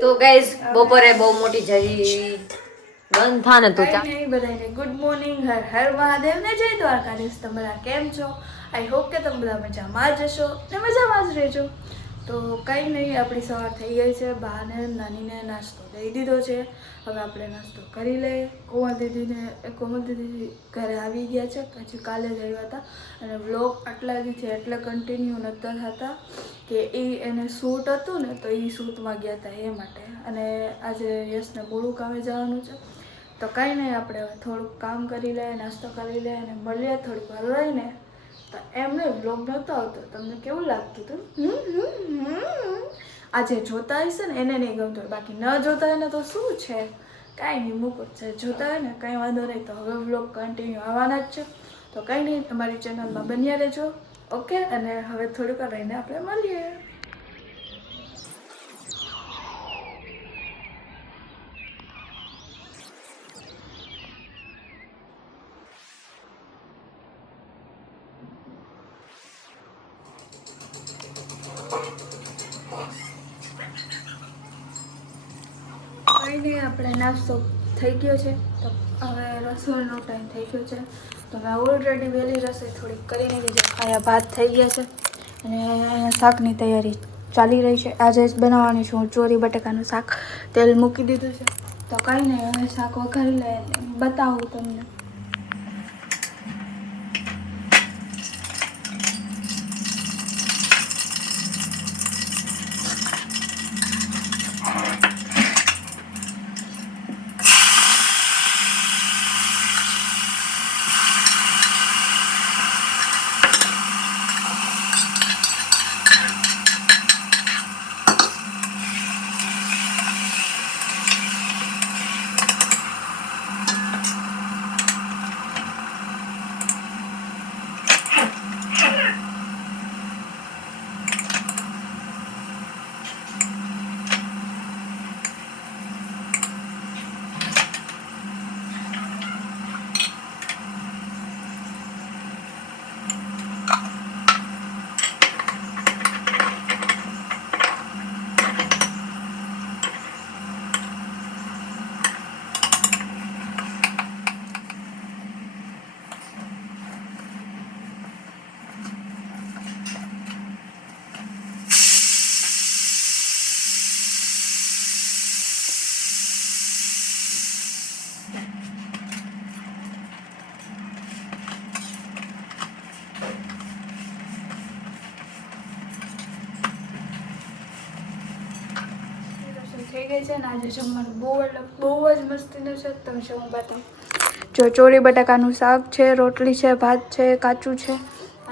તો ગાઈઝ બપોરે બહુ મોટી જરી બંધ થા ને તો નહીં બધાને ગુડ મોર્નિંગ, હર હર મહાદેવ ને જય દ્વારકાધીશ. તમે બધા કેમ છો? આઈ હોપ કે તમે બધા મજામાં જ હશો ને મજામાં જ રહેજો. તો કંઈ નહીં, આપણી સવાર થઈ ગઈ છે. બાને નાનીને નાસ્તો દઈ દીધો છે. હવે આપણે નાસ્તો કરી લઈએ. કોમલ દીદી ઘરે આવી ગયા છે, પછી કાલે જ આવ્યા હતા. અને વ્લોગ આટલા દીથી એટલે કન્ટિન્યુ નહોતા થતા કે એને શૂટ હતું ને, તો એ શૂટમાં ગયા હતા એ માટે. અને આજે યશને મોડું કામે જવાનું છે, તો કાંઈ નહીં, આપણે હવે થોડુંક કામ કરી લઈએ, નાસ્તો કરી લઈએ અને મળીએ થોડીક વાર રહીને. તો એમને વ્લોગ નહોતો આવતો, તમને કેવું લાગતું હતું? આજે જોતા હશે ને એને નહીં ગમતું હોય, બાકી ન જોતા હોય ને તો શું છે, કાંઈ નહીં, મૂકો છે. જોતા હોય ને કાંઈ વાંધો નહીં, તો હવે વ્લોગ કન્ટિન્યુ આવવાના જ છે. તો કાંઈ નહીં, અમારી ચેનલમાં બન્યા રહેજો. ઓકે, અને હવે થોડીક વાર રહીને આપણે મળીએ. કંઈ નહીં, આપણે નાસ્તો થઈ ગયો છે, તો હવે રસોઈનો ટાઈમ થઈ ગયો છે. તો મેં ઓલરેડી વહેલી રસોઈ થોડીક કરી લીધી છે. અહીંયા ભાત થઈ ગયા છે અને અહીંયા શાકની તૈયારી ચાલી રહી છે. આજે જ બનાવવાની છું ચોરી બટાકાનું શાક. તેલ મૂકી દીધું છે, તો કંઈ નહીં, હવે શાક વઘારી લે બતાવું તમને. થઈ ગઈ છે ને આજે જમવાનું બહુ એટલે બહુ જ મસ્તીનું છે. તમે શું હું બતાવું, જો ચોરી બટાકાનું શાક છે, રોટલી છે, ભાત છે, કાચું છે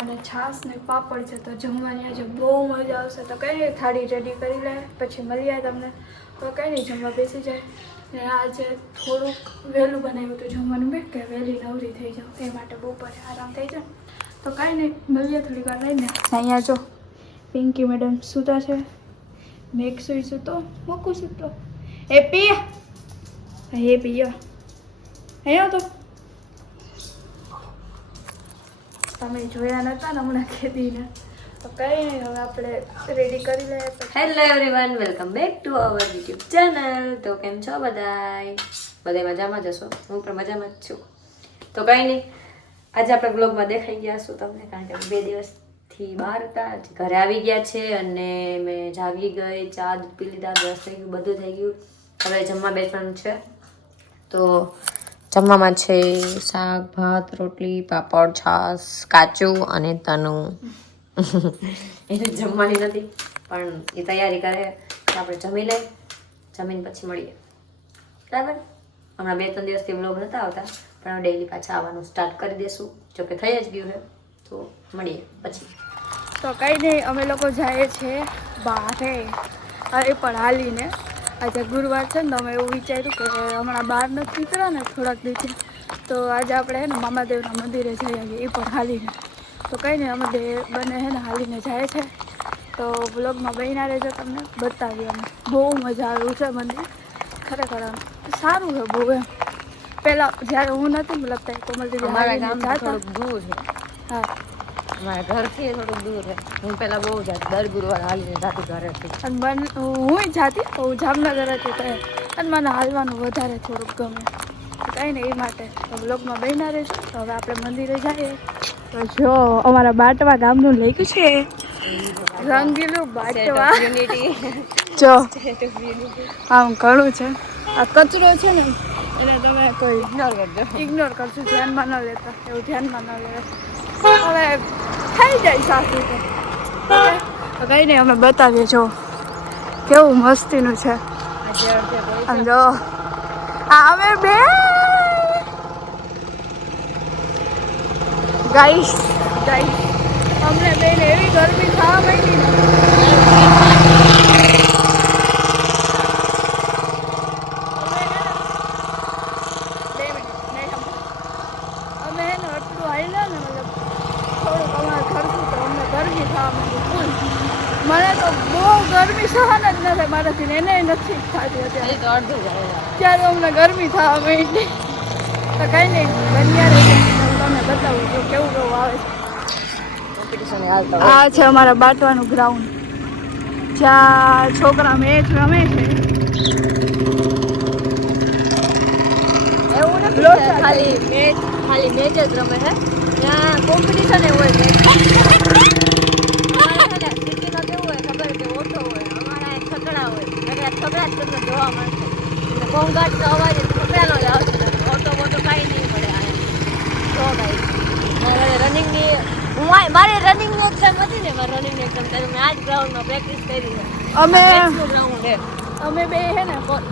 અને છાશ ને પાપડ છે. તો જમવાની આજે બહુ મજા આવશે. તો કંઈ નહીં, થાળી રેડી કરી લે, પછી મળીએ તમને. તો કંઈ નહીં, જમવા બેસી જાય. ને આજે થોડુંક વહેલું બનાવ્યું હતું જમવાનું મેં, કે વહેલી નવરી થઈ જાઉં, એ માટે બપોરે આરામ થઈ જાય. તો કાંઈ નહીં, મળીએ થોડીક વાર લઈને. અહીંયા જો પિંકી મેડમ સૂતા છે, મેઘ સુઈશું તો મૂકું છું તો હેપી અહીંયા તો તમે જોયા નતા ને હમણાં ખેતીને. તો કંઈ નહીં, હવે આપણે રેડી કરી લઈએ. Hello everyone, welcome back to our YouTube channel. તો કેમ છો બધાય? બધા મજામાં જ હશો, હું પણ મજામાં જ છું. તો કંઈ નહીં, આજે આપણે બ્લોગમાં દેખાઈ ગયા છું તમને, કારણ કે 2 દિવસથી બહાર હતા. ઘરે આવી ગયા છે અને મેં જાગી ગઈ, ચા દૂધ પી લીધા, બ્રશ થઈ ગયું, બધું થઈ ગયું. હવે જમવા બેસવાનું છે. તો જમવામાં છે શાક, ભાત, રોટલી, પાપડ, છાશ, કાચું અને તનું. એને જમવાની નથી, પણ એ તૈયારી કરે. આપણે જમી લઈએ, જમીને પછી મળીએ, બરાબર? હમણાં 2-3 દિવસથી વ્લોગ નહોતા આવતા, પણ હવે ડેઈલી પાછા આવવાનું સ્ટાર્ટ કરી દઈશું. જોકે થઈ જ ગયું છે, તો મળીએ પછી. તો કંઈ નહીં, અમે લોકો જઈએ છીએ બહારે, એ પણ હાલીને. આજે ગુરુવાર છે ને, તો અમે એવું વિચાર્યું કે હમણાં બહાર નથી નીકળ્યા ને થોડાક દિવસથી, તો આજે આપણે હે ને મામાદેવના મંદિરે જઈ આવીએ, એ પણ હાલીને. તો કંઈ નહીં, અમે બંને હે ને હાલીને જાય છે. તો વ્લોગમાં બન્યા રહેજો, તમને બતાવીએ. અમે બહુ મજા આવ્યું છે મંદિર, ખરેખર આમ સારું છે બહુ એમ. પહેલાં જ્યારે હું નથી મતલબ ત્યાં કોમલ દીદી અમારા ગામ થોડુંક દૂર છે. હા, અમારા ઘરથી થોડુંક દૂર છે. હું પહેલા બહુ જાતી, દર ગુરુવારે હાલીને જાતી ઘરેથી. અને હું જાતી, હું જામનગર હતી તો અને મને હાલવાનું વધારે થોડુંક ગમે. કંઈ નહીં, એ માટે તો બ્લોગમાં બહેના રહેશું. તો હવે આપણે મંદિરે જઈએ. તો જો અમારા બાટવા ગામનું લખ્યું છે રંગીલું બાટવા જો આમ ઘણું છે. આ કચરો છે ને એને તમે કોઈ ઇગ્નોર કરશો, ધ્યાનમાં ન લેતા, એવું ધ્યાનમાં ન લેતા. હવે થઈ જાય સાસુ તો કંઈ નહીં, અમે બતાવીએ. જો કેવું મસ્તીનું છે આમ જો. અમે બે ગાઈસ અમને બેને એવી ગરમી થવા માંડી ને અમે એને આટલું હાલ્યા ને મતલબ થોડુંક અમારે ખર્ચું તો અમને ગરમી થવા માંડી ફૂલ. મને તો બહુ ગરમી સહન જ ન થાય મારાથી, એને નથી થતી અત્યારે. ત્યારે અમને ગરમી થવા માંડી. તો કંઈ નહીં, બન્યા રહે તમને બતાવું જો કેવું કેવું આવે છે. આ છે અમારા બાટવાનું ગ્રાઉન્ડ, જ્યાં છોકરા મેચ રમે છે. એવું નથી કે ખાલી મેચ જ રમે છે, ત્યાં કોમ્પિટિશન હોય છે. સિટીમાં કેવું હોય ખબર કે ઓછો હોય, અમારા છકડા હોય એટલે છકડા જ તમને જોવા મળશે. ઘોંઘાટ તો અવાજ છકડાનો જ આવશે, ઓટો બોટો કાંઈ નહીં મળે અહીંયા. જો ભાઈ રનિંગની મારી રનિંગની એક્ઝામ હતી ને, મારી રનિંગની એક્ઝામ ત્યારે મેં આ જ ગ્રાઉન્ડમાં પ્રેક્ટિસ કરી છે. ગ્રાઉન્ડ છે અમે બે હે ને નહીં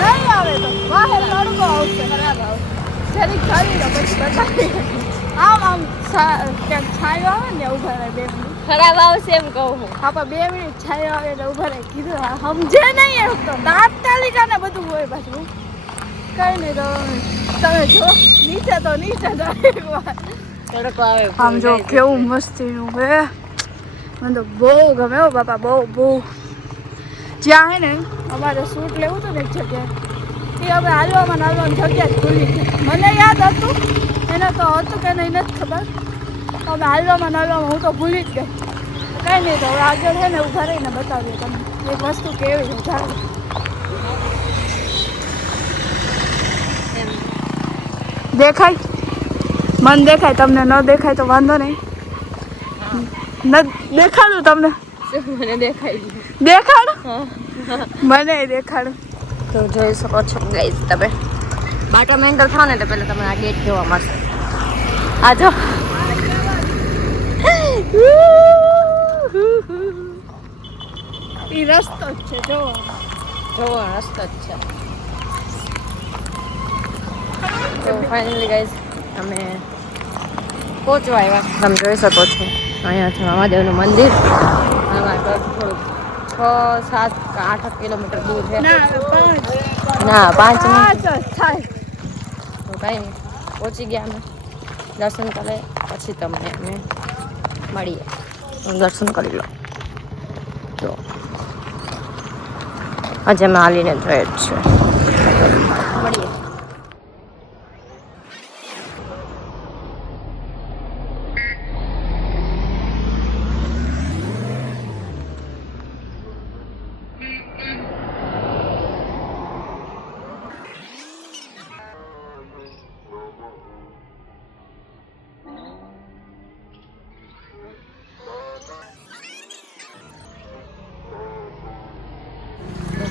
નહીં આવે તો બહાર તડકો આવશે, ખરાબ આવશે. જરીક ખાલી લો પછી બતાવી. આમ ક્યાંક છાયો આવે ને ઉભા રહે 2 મિનિટ. ખરાબ આવશે એમ કહું હું. આપણે 2 મિનિટ છાયો આવે એટલે ઉભા રહે. કીધું સમજે નહીં એમ તો તાત્કાલિકા ને બધું હોય પાછું. કંઈ નહીં, તો તમે જો નીચે તો એકવાર તડકો આવે. આમ જો કેવું મસ્તીનું હે. મને તો બહુ ગમે હો બાપા, બહુ. જ્યાં હે ને અમારે શૂટ લેવું હતું ને એક જગ્યાએ, એ હવે હાલવામાં જગ્યા જ ભૂલી ગઈ. મને યાદ હતું, એને તો હતું કે નહીં નથી ખબર. હવે હાલવામાં હું તો ભૂલી જ ગઈ. કંઈ નહીં, તો હવે આગળ છે ને ઊભા રહીને બતાવીએ તમને એક વસ્તુ કેવી છે. ચાલો દેખાય, મન દેખાય, તમને ન દેખાય તો વાંધો નહીં. દેખાડું તમને? મને દેખાય દેખાડું? મને દેખાડું. તો જોઈ શકો છો ગાઈસ, તમે બાટા મેન્ટલ થાવ ને તો પહેલા તમને આ ગેટ જોવા મળશે. આ જો એ રસ્તો જ છે, જોવો રસ્તો જ છે. તો ફાઇનલી ગાઈસ અમે પહોંચવા આવ્યા. તમે જોઈ શકો છો અહીંયા છે મહાદેવનું મંદિર. અમારા ઘરથી થોડુંક 6, 7 કે 8 કિલોમીટર દૂર છે. ના 5 થાય. તો કાંઈ નહીં, પહોંચી ગયા અમે. દર્શન કરે પછી તમને અમે મળીએ. દર્શન કરી લો. તો આજે અમે હાલીને જોઈએ જ છે. મળીએ.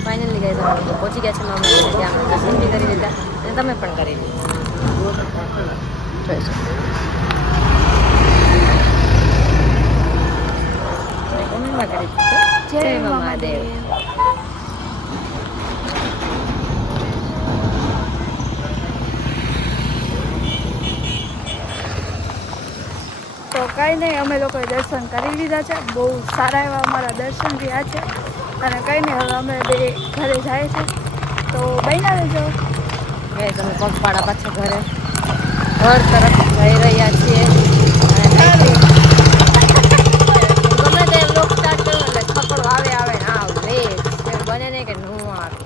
ફાઇનલી ગાઈસ અમે લોકો પહોંચી ગયા છે મામા ત્યાં. અમે દર્શન બી કરી લીધા અને તમે પણ કરી લીધા. જોઈ શકો કોમેન્ટમાં કરી દીધું. જય મહાદેવ. તો કંઈ નહીં, અમે લોકોએ દર્શન કરી લીધા છે. બહુ સારા એવા અમારા દર્શન થયા છે. અને કંઈ નહીં, હવે અમે બે ઘરે જાય છે. તો બન્યા રહેજો. ગાઈસ અમે પગપાળા પાછા ઘર તરફ જઈ રહ્યા છીએ. ગમે તે બ્લોગ સ્ટાર્ટ કર્યો એટલે થપ્પડો આવે ને આવે એવું બને નહીં કે નું આવે.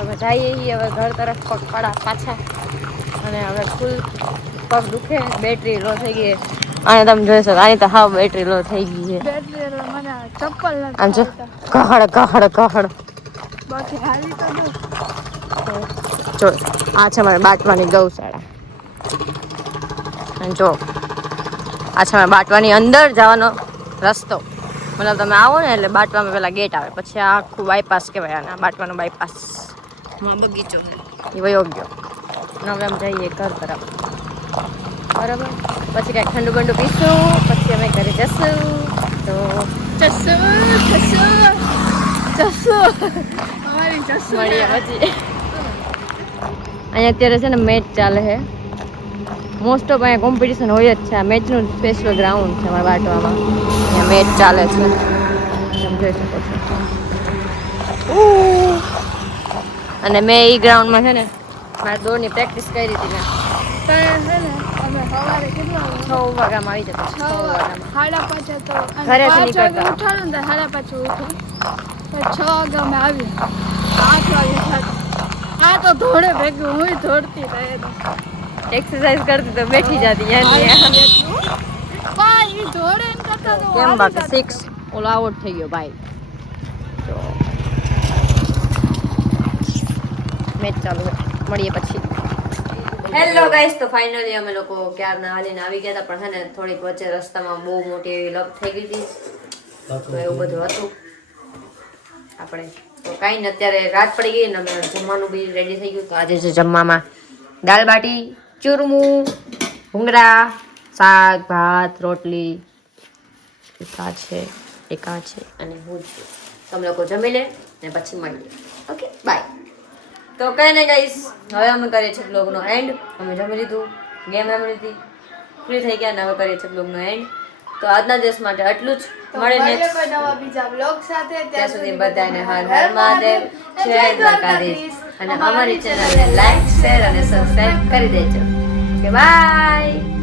અમે જઈએ હવે ઘર તરફ પગપાળા પાછા. અને હવે ફૂલ પગ દુખે, બેટરી લો થઈ ગઈ, આને તમે જોઈ શકો આની તો હાવ બેટરી લો થઈ ગઈ છે બેટરી એટલે મને આ ચપ્પલ નથી આમ જો આવડતા. કહડ બાકી હાલી તો દો. જો આ છે મારે બાટવાની ગૌશાળા અને જો આ છે મારે બાટવાની અંદર જવાનો રસ્તો મતલબ તમે આવો ને એટલે બાટવામાં પેલા ગેટ આવે પછી આ આખું બાયપાસ કહેવાય આના બાટવાનો બાયપાસ બગીચો એ વયો ગયો અને હવે અમે જઈએ ઘર તરફ બરાબર પછી કાંઈક ઠંડુ બંડુ પીશું પછી અમે ઘરે જશું તો ચસ્સુ અમારી ચસ્સુ મળીએ પછી અહીંયા અત્યારે છે ને મેચ ચાલે છે મોસ્ટ ઓફ અહીંયા કોમ્પિટિશન હોય જ છે આ મેચનું સ્પેશિયલ ગ્રાઉન્ડ છે અમારા બાટવામાં અહીંયા મેચ ચાલે છે તમે જોઈ શકો છો અને મેં એ ગ્રાઉન્ડમાં છે ને મારે દોડની પ્રેક્ટિસ કરી હતી મેં અમે સવારે કેટલા 6 વાગ્યામાં આવી જતો 6 વાગ્યામાં 5:30 તો ઘરેથી 5 વાગે નીકળતા. ઉઠાડું ને 5:30 ઉઠી 6 વાગે અમે આવ્યા 8 વાગે આ તો ધોડે ભેગું હું દોડતી રહે તો એક્સરસાઇઝ કરતી તો બેઠી જતી યાર ધોડે કરતા તો કેમ બાકી 6 ઓલો આઉટ થઈ ગયો ભાઈ તો મેચ ચાલુ છે મળીએ પછી હેલો ગાઈસ તો ફાઇનલી અમે લોકો ક્યારના હાલીને આવી ગયા હતા પણ છે ને થોડીક વચ્ચે રસ્તામાં બહુ મોટી એવી લપ થઈ ગઈ હતી તો એવું બધું હતું આપણે તો કાંઈ ને અત્યારે રાત પડી ગઈ ને અમે જમવાનું બી રેડી થઈ ગયું તો આજે છે જમવામાં દાલ બાટી ચૂરમું ભૂંગળા શાક ભાત રોટલી એક આ છે અને હું છું તમે લોકો જમી લે ને પછી મળીએ ઓકે બાય તો કઈ નહીં ગાઈસ હવે અમે કરીએ છીએ બ્લોગનો એન્ડ અમે જમી લીધું ગેમ રમી લીધી ફ્રી થઈ ગયા ને હવે કરીએ છીએ બ્લોગનો એન્ડ તો આજના દિવસ માટે આટલું જ મળે નેક્સ્ટ નવા બીજા બ્લોગ સાથે ત્યાં સુધી બધાને હર હર મહાદેવ જય દ્વારકાધીશ અને અમારી ચેનલને લાઈક શેર અને સબસ્ક્રાઇબ કરી દેજો ઓકે બાય